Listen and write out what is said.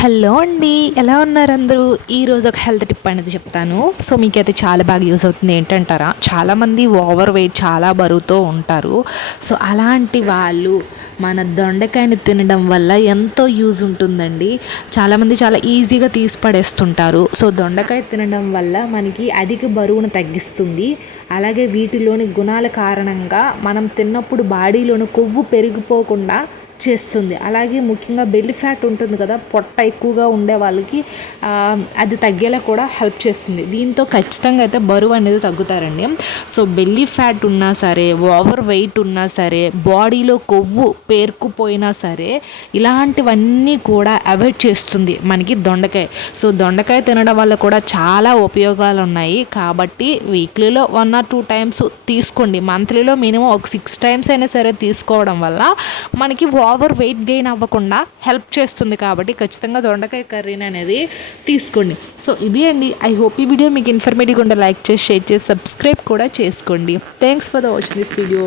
Hello అండి, ఎలా ఉన్నారు అందరూ? ఈరోజు ఒక హెల్త్ టిప్ అనేది చెప్తాను. సో మీకైతే చాలా బాగా యూజ్ అవుతుంది. ఏంటంటారా, చాలామంది ఓవర్ వెయిట్, చాలా బరువుతో ఉంటారు. సో అలాంటి వాళ్ళు మన దొండకాయని తినడం వల్ల ఎంతో యూజ్ ఉంటుందండి. చాలామంది చాలా ఈజీగా తీసి పడేస్తుంటారు. సో దొండకాయ తినడం వల్ల మనకి అధిక బరువును తగ్గిస్తుంది. అలాగే వీటిలోని గుణాల కారణంగా మనం తిన్నప్పుడు బాడీలోని కొవ్వు పెరిగిపోకుండా చేస్తుంది. అలాగే ముఖ్యంగా బెల్లీ ఫ్యాట్ ఉంటుంది కదా, పొట్ట ఎక్కువగా ఉండే వాళ్ళకి అది తగ్గేలా కూడా హెల్ప్ చేస్తుంది. దీంతో ఖచ్చితంగా అయితే బరువు అనేది తగ్గుతారండి. సో బెల్లీ ఫ్యాట్ ఉన్నా సరే, ఓవర్ వెయిట్ ఉన్నా సరే, బాడీలో కొవ్వు పేరుకుపోయినా సరే, ఇలాంటివన్నీ కూడా అవాయిడ్ చేస్తుంది మనకి దొండకాయ. సో దొండకాయ తినడం వల్ల కూడా చాలా ఉపయోగాలు ఉన్నాయి. కాబట్టి వీక్లీలో 1 or 2 times తీసుకోండి. మంత్లీలో మినిమం ఒక 6 times అయినా సరే తీసుకోవడం వల్ల మనకి ఓవర్ వెయిట్ గెయిన్ అవ్వకుండా హెల్ప్ చేస్తుంది. కాబట్టి ఖచ్చితంగా దొండకాయ కర్రీని అనేది తీసుకోండి. సో ఇది అండి. ఐ హోప్ ఈ వీడియో మీకు ఇన్ఫర్మేటివ్గా ఉంటే లైక్ చేసి, షేర్ చేసి, సబ్స్క్రైబ్ కూడా చేసుకోండి. Thanks for the watching this video.